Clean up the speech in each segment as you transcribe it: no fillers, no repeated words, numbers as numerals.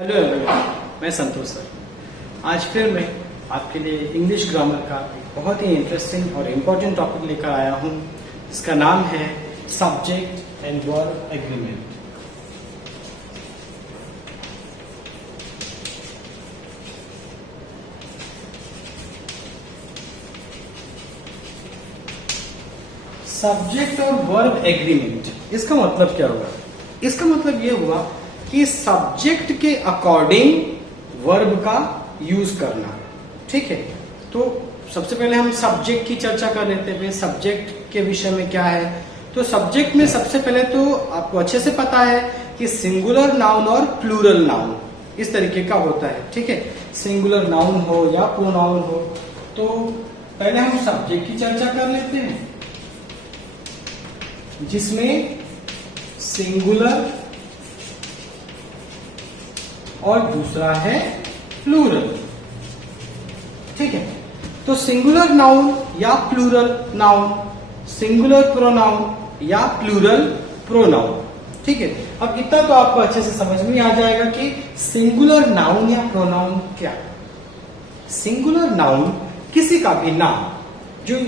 Hello everyone, मैं संतोष sir. आज फिर मैं आपके लिए इंग्लिश ग्रामर का एक बहुत ही इंटरेस्टिंग और इम्पोर्टेंट टॉपिक लेकर आया हूँ, जिसका नाम है subject and verb agreement. Subject और वर्ब एग्रीमेंट, इसका मतलब क्या हुआ? इसका मतलब ये हुआ कि सब्जेक्ट के अकॉर्डिंग वर्ब का यूज करना। ठीक है, तो सबसे पहले हम सब्जेक्ट की चर्चा कर लेते हैं। सब्जेक्ट के विषय में क्या है? तो सब्जेक्ट में सबसे पहले तो आपको अच्छे से पता है कि सिंगुलर नाउन और प्लूरल नाउन इस तरीके का होता है। ठीक है, सिंगुलर नाउन हो या प्रोनाउन हो। तो पहले हम सब्जेक्ट की चर्चा कर लेते हैं, जिसमें सिंगुलर और दूसरा है प्लूरल। ठीक है, तो सिंगुलर नाउन या प्लूरल नाउन, सिंगुलर प्रोनाउन या प्लूरल प्रोनाउन। ठीक है, अब इतना तो आपको अच्छे से समझ में आ जाएगा कि सिंगुलर नाउन या प्रोनाउन क्या। सिंगुलर नाउन किसी का भी नाम जो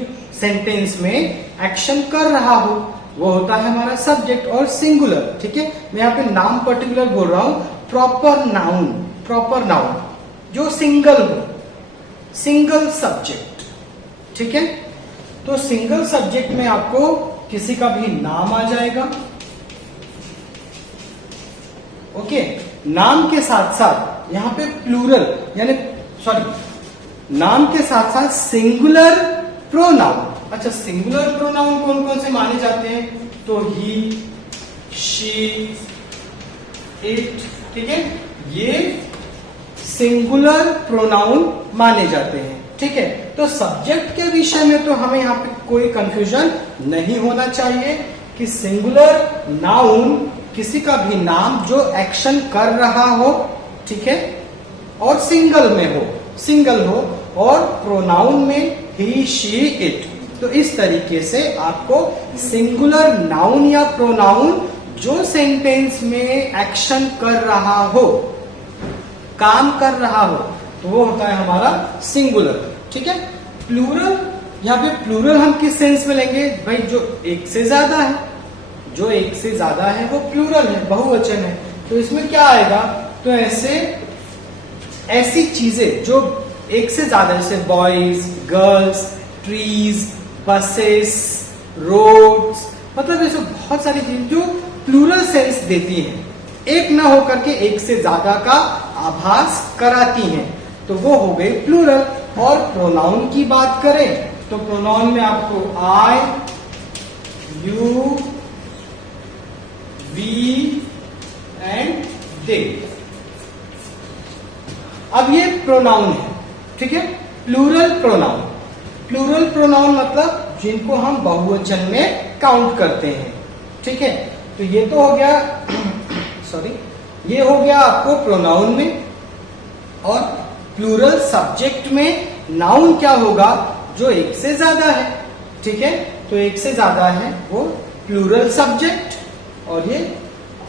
सेंटेंस में एक्शन कर रहा हो, वो होता है हमारा सब्जेक्ट और सिंगुलर। ठीक है, मैं यहाँ पे नाम पर्टिकुलर बोल रहा हूं। प्रॉपर नाउन जो सिंगल हो, सिंगल सब्जेक्ट। ठीक है, तो सिंगल सब्जेक्ट में आपको किसी का भी नाम आ जाएगा। ओके, नाम के साथ साथ यहां पे प्लूरल यानी नाम के साथ साथ सिंगुलर प्रोनाउन। अच्छा, सिंगुलर प्रोनाउन कौन कौन से माने जाते हैं? तो ही, शी, इट। ठीक है, ये सिंगुलर प्रोनाउन माने जाते हैं। ठीक है, तो सब्जेक्ट के विषय में तो हमें यहाँ पे कोई कंफ्यूजन नहीं होना चाहिए कि सिंगुलर नाउन किसी का भी नाम जो एक्शन कर रहा हो, ठीक है, और सिंगल हो और प्रोनाउन में ही, शी, इट। तो इस तरीके से आपको सिंगुलर नाउन या प्रोनाउन जो सेंटेंस में एक्शन कर रहा हो, काम कर रहा हो, तो वो होता है हमारा सिंगुलर। ठीक है, प्लूरल, यहाँ पे प्लूरल हम किस सेंस में लेंगे भाई? जो एक से ज्यादा है, जो एक से ज्यादा है वो प्लूरल है, बहुवचन है। तो इसमें क्या आएगा? तो ऐसी चीजें जो एक से ज्यादा, जैसे boys, girls, trees, buses, roads, मतलब ऐसे बहुत सारी चीजें जो प्लूरल सेंस देती हैं, एक ना होकर के एक से ज्यादा का आभास कराती हैं, तो वो हो गई प्लूरल। और प्रोनाउन की बात करें तो प्रोनाउन में आपको आई, यू, वी एंड दे। अब ये प्रोनाउन है। ठीक है, प्लूरल प्रोनाउन मतलब जिनको हम बहुवचन में काउंट करते हैं। ठीक है, तो ये तो हो गया ये हो गया आपको प्रोनाउन में। और प्लूरल सब्जेक्ट में नाउन क्या होगा? जो एक से ज्यादा है। ठीक है, तो एक से ज्यादा है वो प्लूरल सब्जेक्ट और ये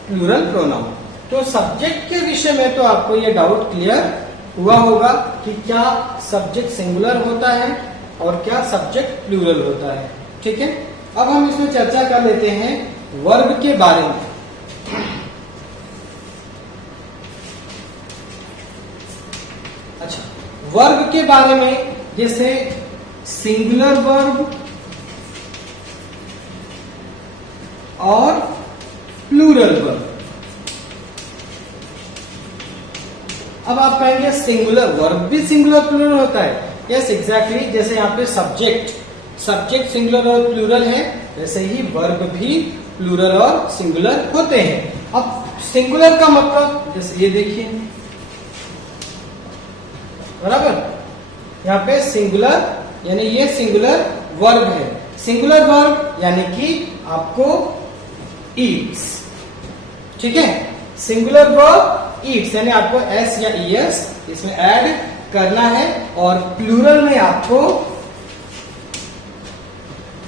प्लूरल प्रोनाउन। तो सब्जेक्ट के विषय में तो आपको ये डाउट क्लियर हुआ होगा कि क्या सब्जेक्ट सिंगुलर होता है और क्या सब्जेक्ट प्लूरल होता है। ठीक है, अब हम इसमें चर्चा कर लेते हैं वर्ब के बारे में। अच्छा, वर्ब के बारे में, जैसे सिंगुलर वर्ब और प्लूरल वर्ब। अब आप कहेंगे सिंगुलर वर्ब भी सिंगुलर प्लूरल होता है? Yes, exactly. जैसे यहाँ पे सब्जेक्ट सिंगुलर और प्लूरल है, वैसे ही वर्ब भी प्लूरल और सिंगुलर होते हैं। अब सिंगुलर का मतलब, जैसे ये देखिए, बराबर, यहाँ पे सिंगुलर यानी ये सिंगुलर वर्ब है। सिंगुलर वर्ब यानी कि आपको ईट्स। ठीक है, सिंगुलर वर्ब ईट्स यानी आपको एस या ईएस इसमें ऐड करना है, और प्लूरल में आपको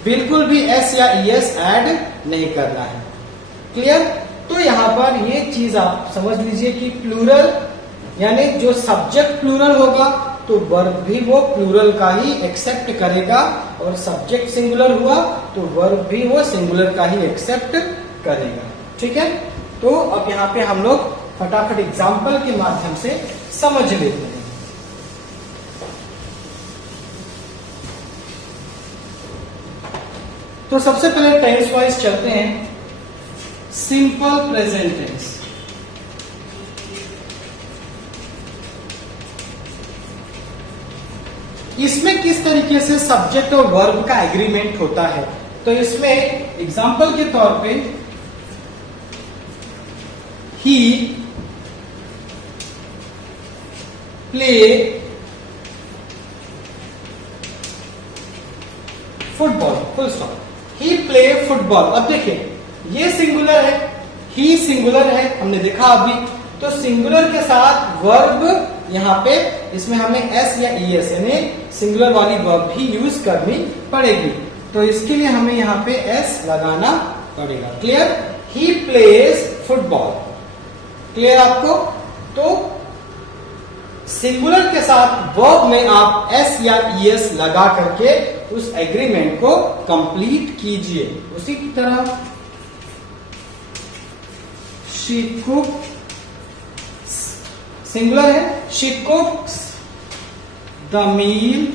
बिल्कुल भी एस या ईएस ऐड नहीं करना है। क्लियर? तो यहाँ पर ये चीज आप समझ लीजिए कि प्लूरल यानी जो सब्जेक्ट प्लूरल होगा तो वर्ब भी वो प्लूरल का ही एक्सेप्ट करेगा, और सब्जेक्ट सिंगुलर हुआ तो वर्ब भी वो सिंगुलर का ही एक्सेप्ट करेगा। ठीक है, तो अब यहाँ पे हम लोग फटाफट एग्जाम्पल के माध्यम से समझ लेते हैं। तो सबसे पहले टेंस वाइज चलते हैं। सिंपल प्रेजेंट टेंस, इसमें किस तरीके से सब्जेक्ट और वर्ब का एग्रीमेंट होता है। तो इसमें एग्जांपल के तौर पे ही प्ले फुटबॉल, फुल स्टॉप। ही प्ले फुटबॉल। अब देखिए ये सिंगुलर है, ही सिंगुलर है, हमने देखा अभी। तो सिंगुलर के साथ वर्ब यहाँ पे इसमें हमें एस या ईएस यानी सिंगुलर वाली वर्ब भी यूज करनी पड़ेगी। तो इसके लिए हमें यहाँ पे एस लगाना पड़ेगा। Clear? He plays football. Clear आपको? तो सिंगुलर के साथ वर्ब में आप एस या ईएस लगा करके उस एग्रीमेंट को कंप्लीट कीजिए। उसी की तरह शी कुक, सिंगुलर है, she cooks the meal,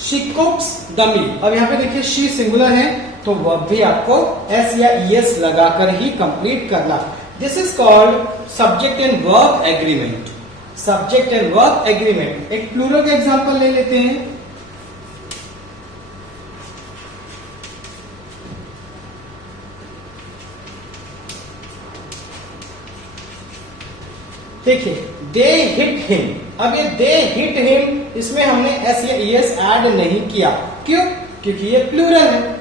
she cooks the meal. अब यहां पे देखिए शी सिंगुलर है तो वर्ब भी आपको एस या ईएस लगाकर ही कंप्लीट करना। This is called subject and verb agreement. Subject and verb agreement. एक प्लूरल का एग्जांपल ले लेते हैं। देखिए दे हिट हिम। अब ये दे हिट हिम, इसमें हमने एस या ईएस ऐड नहीं किया। क्यों? क्योंकि ये प्लूरल है।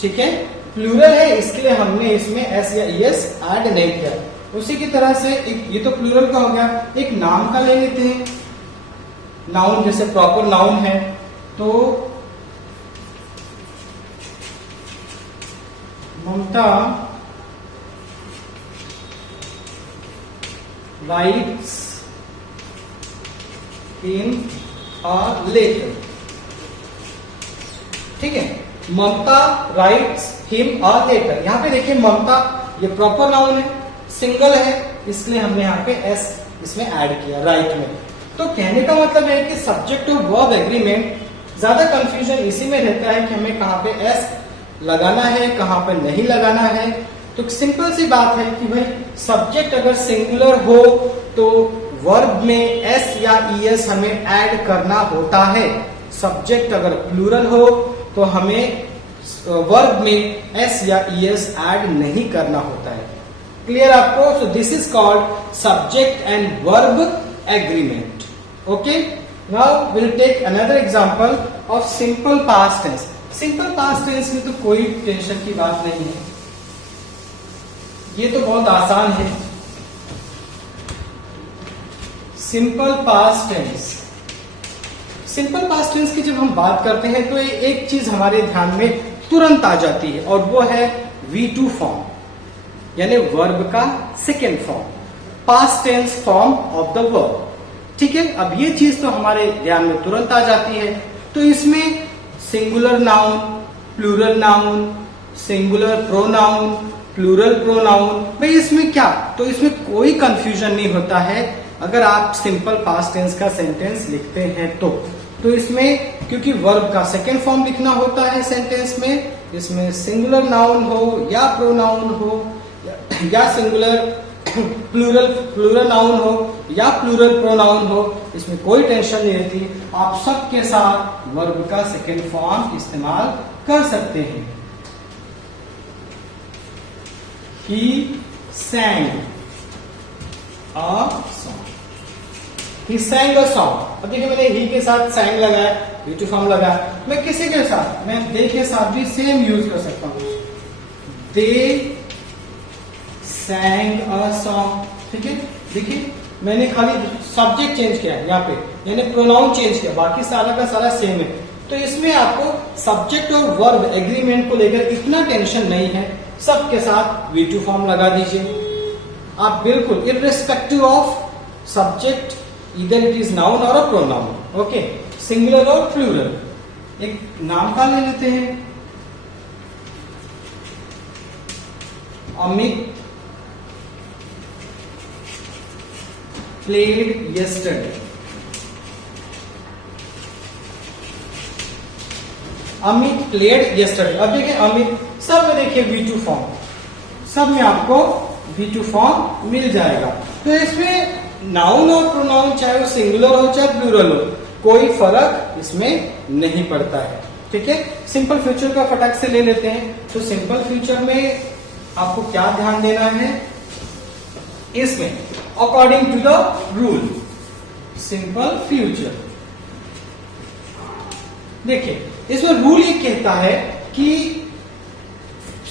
ठीक है, प्लूरल है इसके लिए हमने इसमें एस या ईएस ऐड नहीं किया। उसी की तरह से एक, ये तो प्लूरल का हो गया, एक नाम का ले लेते हैं। नाउन जैसे प्रॉपर नाउन है तो ममता writes in a letter। ठीक है, ममता राइट्स हिम अ लेटर। यहां पे देखिए ममता ये प्रॉपर नाउन है, सिंगल है, इसलिए हमने यहाँ पे एस इसमें ऐड किया राइट में। तो कहने का मतलब है कि सब्जेक्ट और वर्ब एग्रीमेंट, ज्यादा कंफ्यूजन इसी में रहता है कि हमें कहाँ पे एस लगाना है, कहाँ पे नहीं लगाना है। तो सिंपल सी बात है कि भाई सब्जेक्ट अगर सिंगुलर हो तो वर्ब में एस या ईएस हमें ऐड करना होता है। सब्जेक्ट अगर प्लूरल हो तो हमें वर्ब में एस या ईएस ऐड नहीं करना होता है। क्लियर आपको? So this is called subject and verb agreement. Okay, now will take another example of simple past tense. Simple past tense में तो कोई टेंशन की बात नहीं है, ये तो बहुत आसान है। Simple past tense, simple past tense की जब हम बात करते हैं तो एक चीज हमारे ध्यान में तुरंत आ जाती है और वो है V2 फॉर्म, यानी वर्ब का second form, past tense form of the verb. ठीक है, अब ये चीज तो हमारे ध्यान में तुरंत आ जाती है। तो इसमें singular noun, plural noun, singular pronoun, plural pronoun, भाई इसमें क्या, तो इसमें कोई कंफ्यूजन नहीं होता है अगर आप सिंपल पास्ट टेंस का सेंटेंस लिखते हैं तो इसमें क्योंकि वर्ब का सेकेंड फॉर्म लिखना होता है सेंटेंस में, इसमें सिंगुलर नाउन हो या प्रोनाउन हो या सिंगुलर प्लूरल नाउन हो या प्लूरल प्रोनाउन हो, इसमें कोई टेंशन नहीं रहती। आप सबके साथ वर्ब का सेकेंड फॉर्म इस्तेमाल कर सकते हैं। He sang a song। He sang a song। अब देखिए मैंने he के साथ sang लगाया, V2 फॉर्म लगाया। मैं किसी के साथ, मैं they के साथ भी सेम यूज कर सकता हूँ। They sang a song। ठीक है, देखिए मैंने खाली सब्जेक्ट चेंज किया है यहाँ पे, यानी प्रोनाउन चेंज किया, बाकी सारा का सारा सेम है। तो इसमें आपको सब्जेक्ट और वर्ब एग्रीमेंट को लेकर इतना टेंशन नहीं है। सबके साथ V2 फॉर्म लगा दीजिए। आप बिल्कुल इररिस्पेक्टिव ऑफ सब्जेक्ट, इधर इट इज नाउन और अ प्रोनाउन, ओके, सिंगुलर और प्लूरल। एक नाम का ले लेते हैं, Amit played yesterday. Amit played yesterday. अब देखिए अमित, सब में देखिए V2 फॉर्म, सब में आपको V2 फॉर्म मिल जाएगा। तो इसमें नाउन और प्रोनाउन चाहे वो सिंगुलर हो चाहे प्लूरल हो, कोई फर्क इसमें नहीं पड़ता है। ठीक है, सिंपल फ्यूचर का फटाक से ले लेते हैं। तो सिंपल फ्यूचर में आपको क्या ध्यान देना है, इसमें according to the rule simple future, देखिए इसमें रूल ये कहता है कि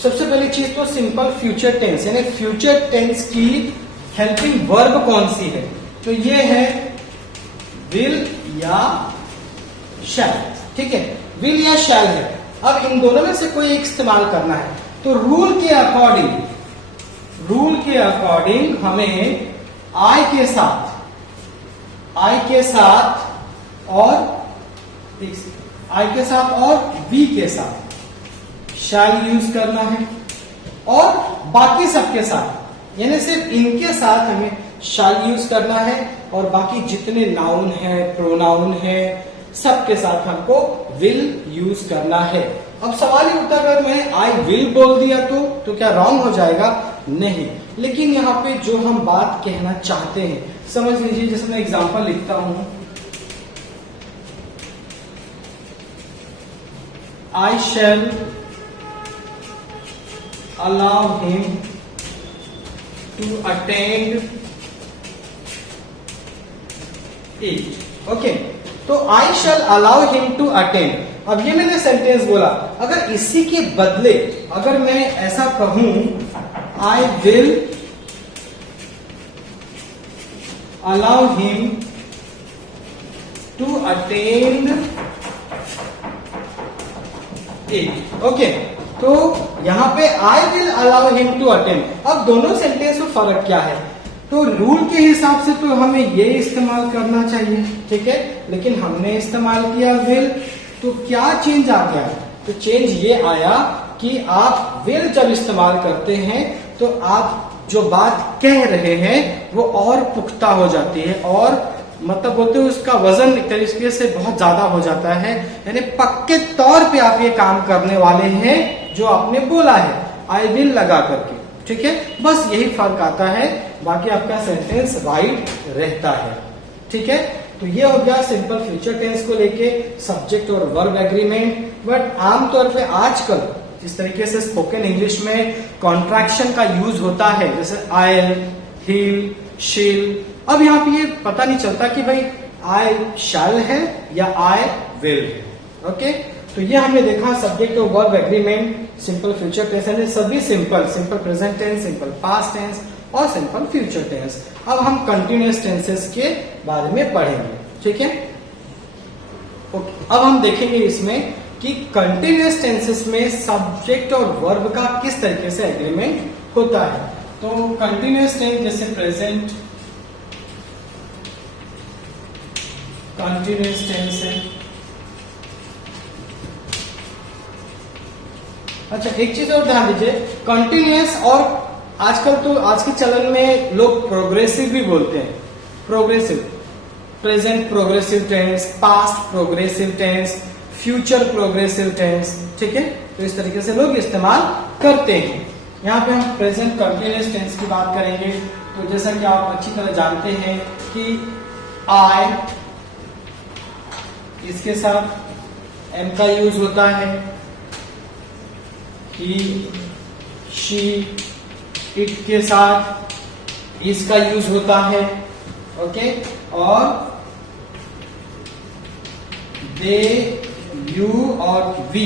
सबसे पहली चीज तो सिंपल फ्यूचर टेंस, यानी फ्यूचर टेंस की हेल्पिंग वर्ब कौन सी है, तो ये है विल या शैल। ठीक है, विल या शैल है। अब इन दोनों में से कोई एक इस्तेमाल करना है, तो रूल के अकॉर्डिंग हमें आई के साथ और वी के साथ शैल यूज करना है, और बाकी सबके साथ, यानी सिर्फ इनके साथ हमें शैल यूज करना है, और बाकी जितने नाउन है, प्रोनाउन है, सबके साथ हमको विल यूज करना है। अब सवाल ये उठता है, अगर मैं आई विल बोल दिया तो क्या रॉन्ग हो जाएगा? नहीं, लेकिन यहाँ पे जो हम बात कहना चाहते हैं समझ लीजिए। जैसे मैं एग्जांपल लिखता हूं, I shall allow him to attend it. Okay, तो I shall allow him to attend. अब ये मैंने सेंटेंस बोला, अगर इसी के बदले अगर मैं ऐसा कहूं, I will allow him to attend it. Okay, तो यहां पे I will allow him to attend. अब दोनों सेंटेंस में फर्क क्या है? तो रूल के हिसाब से तो हमें ये इस्तेमाल करना चाहिए, ठीक है, लेकिन हमने इस्तेमाल किया विल, तो क्या चेंज आ गया? तो चेंज ये आया कि आप विल जब इस्तेमाल करते हैं तो आप जो बात कह रहे हैं वो और पुख्ता हो जाती है, और मतलब बोलते हैं उसका वजन एक तरीके से बहुत ज्यादा हो जाता है, यानी पक्के तौर पे आप ये काम करने वाले हैं जो आपने बोला है आई विल लगा करके। ठीक है, बस यही फर्क आता है, बाकी आपका सेंटेंस राइट रहता है। ठीक है, तो ये हो गया सिंपल फ्यूचर टेंस को लेके सब्जेक्ट और वर्ब एग्रीमेंट। बट आमतौर पे आजकल जिस तरीके से स्पोकन इंग्लिश में कॉन्ट्रैक्शन का यूज होता है, जैसे आयल, हिल, शिल, अब यहाँ पे ये पता नहीं चलता कि भाई आई शैल है या आई विल है। ओके, तो ये हमने देखा सब्जेक्ट और verb agreement, simple future tense, सभी simple present tense, simple past tense और सिंपल फ्यूचर टेंस। अब हम कंटिन्यूअस टेंसेस के बारे में पढ़ेंगे। ठीक है, ओके, अब हम देखेंगे इसमें कि कंटिन्यूअस टेंसेस में सब्जेक्ट और वर्ब का किस तरीके से एग्रीमेंट होता है। तो कंटिन्यूअस टेंस जैसे प्रेजेंट कंटिन्यूअस टेंस है। अच्छा, एक चीज और ध्यान दीजिए, कंटिन्यूअस और आजकल तो आज के चलन में लोग प्रोग्रेसिव भी बोलते हैं। Progressive, present progressive tense, past progressive tense, future progressive tense. ठीक है, तो इस तरीके से लोग इस्तेमाल करते हैं। यहाँ पे हम प्रेजेंट कंटिन्यूअस टेंस की बात करेंगे। तो जैसा कि आप अच्छी तरह जानते हैं कि आई, इसके साथ एम का यूज होता है, ही, शी, इट के साथ इस का यूज होता है। ओके, और दे, यू और वी,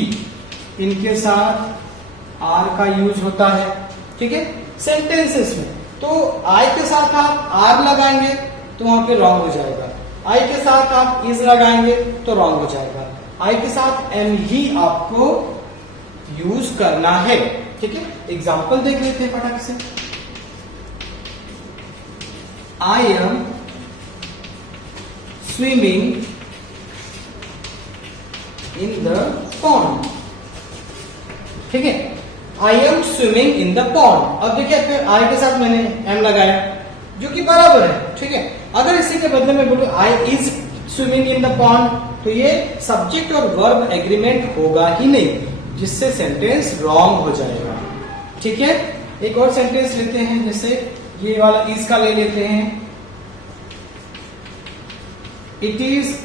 इनके साथ आर का यूज होता है। ठीक है, सेंटेंसेस में तो आई के साथ आप आर लगाएंगे तो वहां पे रॉन्ग हो जाएगा, आई के साथ आप इज लगाएंगे तो रॉन्ग हो जाएगा, आई के साथ एम ही आपको यूज करना है। ठीक है, एग्जाम्पल देख लेते हैं फटाक से। I am swimming in the pond, ठीक है, I am swimming in the pond. अब देखिए आई के साथ मैंने एम लगाया जो कि बराबर है, ठीक है। अगर इसी के बदले में बोलूं I is swimming in the pond, तो ये सब्जेक्ट और वर्ब एग्रीमेंट होगा ही नहीं, जिससे सेंटेंस रॉन्ग हो जाएगा, ठीक है। एक और सेंटेंस लेते हैं, जैसे ये वाला इज का ले लेते हैं। इट इज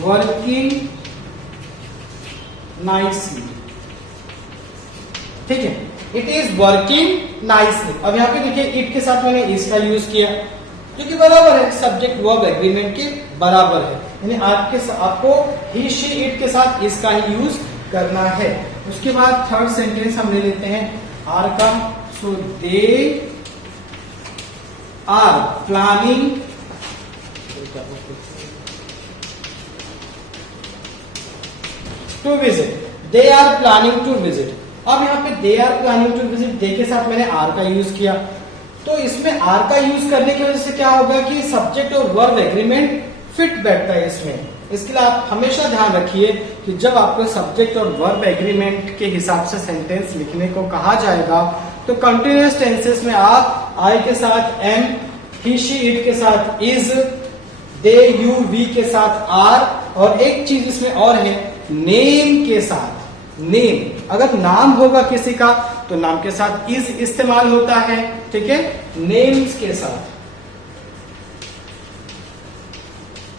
वर्किंग नाइसली, ठीक है, इट इज वर्किंग नाइसली। अब यहाँ पे देखिए इट के साथ मैंने इज का यूज किया जो कि बराबर है, सब्जेक्ट वर्ब एग्रीमेंट के बराबर है, यानी आपको ही शी इट के साथ इज का ही यूज करना है। उसके बाद थर्ड सेंटेंस हम ले लेते हैं आर का। So they are planning to visit, they are planning to visit. अब यहाँ पे they are planning to visit, they के साथ मैंने आर का यूज किया, तो इसमें आर का यूज करने की वजह से क्या होगा कि सब्जेक्ट और वर्ब एग्रीमेंट फिट बैठता है इसमें। इसके लिए आप हमेशा ध्यान रखिए कि जब आपको सब्जेक्ट और वर्ब एग्रीमेंट के हिसाब से सेंटेंस लिखने को कहा जाएगा, तो कंटिन्यूअस टेंसेस में आप आई के साथ एम, ही शी इट के साथ इज, दे यू वी के साथ आर, और एक चीज इसमें और है, नेम के साथ नेम। अगर नाम होगा किसी का तो नाम के साथ इज इस्तेमाल होता है, ठीक है, नेम्स के साथ,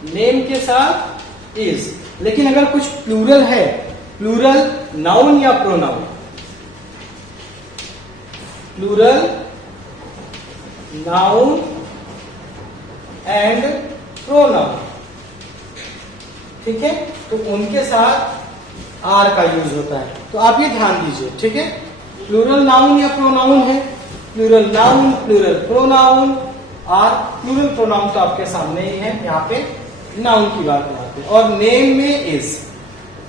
नेम के साथ इज। लेकिन अगर कुछ प्लूरल है, प्लूरल नाउन या pronoun, plural noun and pronoun, ठीक है, तो उनके साथ आर का यूज होता है। तो आप ये ध्यान दीजिए, ठीक है, प्लूरल नाउन या प्रोनाउन है, plural noun, plural pronoun, are. Plural pronoun तो आपके सामने ही है, यहाँ पे नाउन की बात बनाते हैं, और नेम में इज,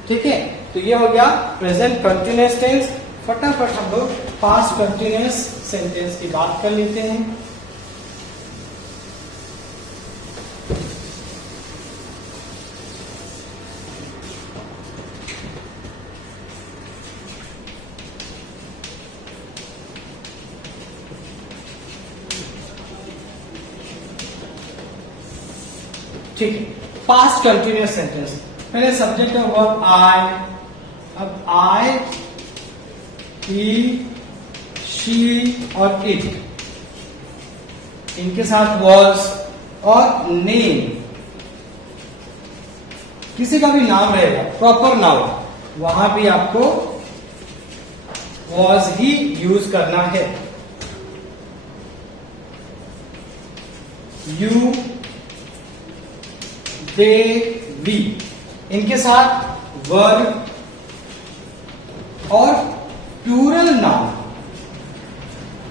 ठीक है। तो ये हो गया प्रेजेंट कंटिन्यूअस टेंस। फटाफट हम लोग पास्ट कंटिन्यूअस सेंटेंस की बात कर लेते हैं। ठीक है, पास्ट कंटिन्यूअस सेंटेंस, पहले सब्जेक्ट है वर्ब आई। अब आई, ही, शी और इट, इनके साथ वॉज और नेम। किसी का भी नाम रहेगा प्रॉपर नाउन, वहां भी आपको वॉज ही यूज करना है। यू, दे, वी, इनके साथ वर्ब और प्लूरल नाउन,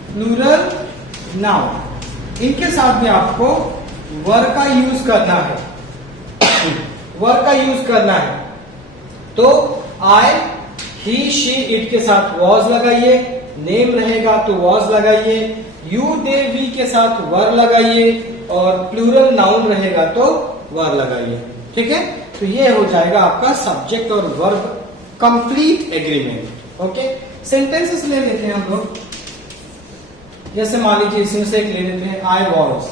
प्लूरल नाउन, इनके साथ भी आपको वर का यूज करना है, वर का यूज करना है। तो आई, ही, शी, इट के साथ वॉज लगाइए, नेम रहेगा तो वॉज लगाइए, यू, दे, वी के साथ वर लगाइए, और प्लूरल नाउन रहेगा तो वर लगाइए, ठीक है। तो ये हो जाएगा आपका सब्जेक्ट और verb complete agreement. Okay, sentences ले लेते हैं हम लोग। जैसे मान लीजिए इसमें से एक ले लेते हैं, I was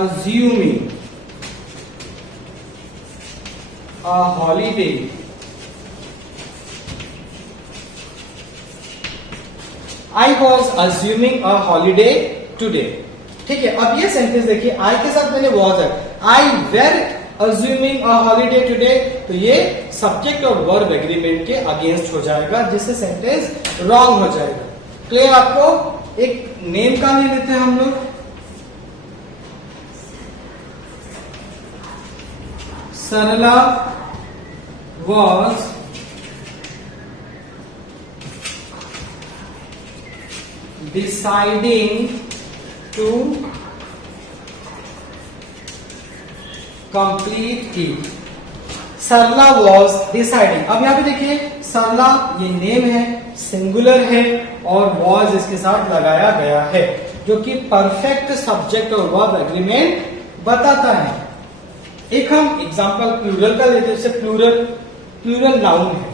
assuming a holiday I was assuming a holiday today, ठीक है। अब ये सेंटेंस देखिए, आई के साथ मैंने वॉज है, I were assuming a holiday today, तो ये सब्जेक्ट और वर्ब एग्रीमेंट के अगेंस्ट हो जाएगा, जिससे सेंटेंस रॉन्ग हो जाएगा। क्लियर आपको? एक नेम का ले लेते हैं हम लोग, Sarla was deciding to complete it, Sarla was deciding. अब यहाँ पे देखिए सरला ये नेम है, सिंगुलर है और वॉज इसके साथ लगाया गया है, जो कि परफेक्ट सब्जेक्ट और वर्ब एग्रीमेंट बताता है। एक हम एग्जांपल प्लूरल का लेते हैं, जैसे प्लूरल नाउन है,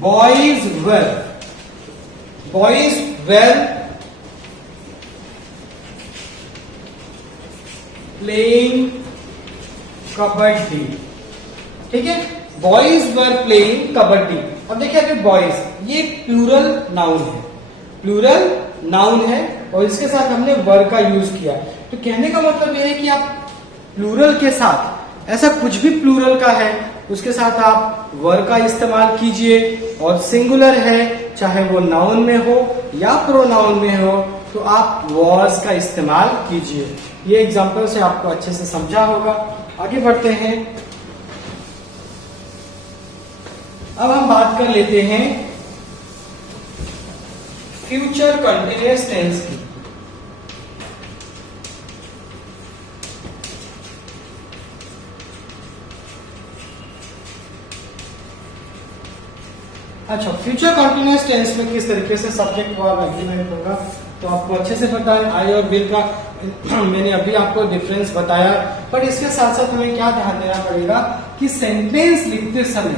बॉयज वेर प्लेइंग कबड्डी। ठीक है, बॉयज वर प्लेइंग कबड्डी। अब देखिए अभी बॉयज ये प्लूरल नाउन है और इसके साथ हमने वर का यूज किया। तो कहने का मतलब यह है कि आप प्लूरल के साथ ऐसा कुछ भी प्लूरल का है उसके साथ आप वर का इस्तेमाल कीजिए, और सिंगुलर है चाहे वो नाउन में हो या प्रोनाउन में हो तो आप वॉज का इस्तेमाल कीजिए। ये एग्जांपल से आपको अच्छे से समझा होगा। आगे बढ़ते हैं। अब हम बात कर लेते हैं फ्यूचर कंटिन्यूअस टेंस की। अच्छा, फ्यूचर कंटिन्यूअस टेंस में किस तरीके से सब्जेक्ट वर्ब एग्रीमेंट होगा तो आपको अच्छे से पता है। आई और विल का मैंने अभी आपको डिफरेंस बताया, पर इसके साथ साथ हमें क्या ध्यान देना पड़ेगा कि सेंटेंस लिखते समय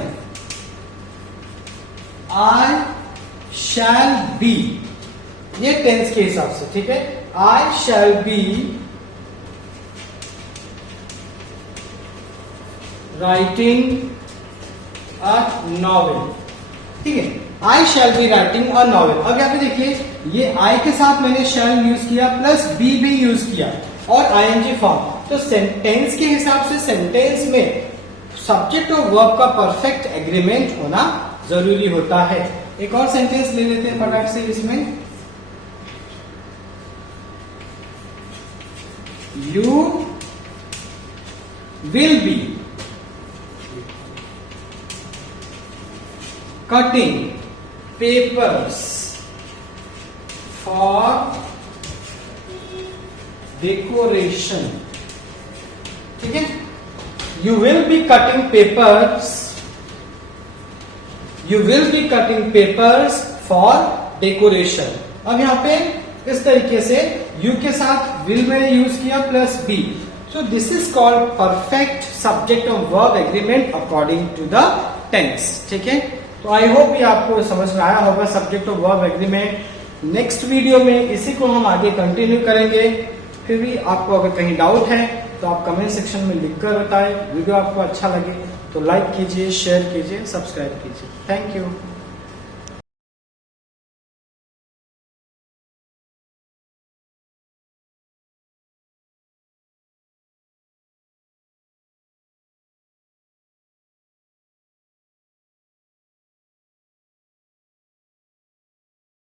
आई शैल बी, ये टेंस के हिसाब से, ठीक है, I shall be writing a novel. ठीक है, I shall be writing a novel. अब यहाँ पे देखिए ये आई के साथ मैंने शैल यूज किया प्लस बी भी यूज किया और आईएनजी फॉर्म। तो सेंटेंस के हिसाब से सेंटेंस में सब्जेक्ट और वर्ब का परफेक्ट एग्रीमेंट होना जरूरी होता है। एक और सेंटेंस ले लेते हैं फटाक से इसमें, you will be cutting papers for decoration। ठीक है, you will be cutting papers for decoration। अब यहाँ पे इस तरीके से you के साथ will मैंने यूज किया plus be, so this is called perfect subject और verb agreement according to the tense। ठीक है, तो आई होप ये आपको समझ में आया होगा सब्जेक्ट और वर्ब एग्रीमेंट। नेक्स्ट वीडियो में इसी को हम आगे कंटिन्यू करेंगे। फिर भी आपको अगर कहीं डाउट है तो आप कमेंट सेक्शन में लिखकर बताएं। वीडियो आपको अच्छा लगे तो लाइक कीजिए, शेयर कीजिए, सब्सक्राइब कीजिए। Thank you.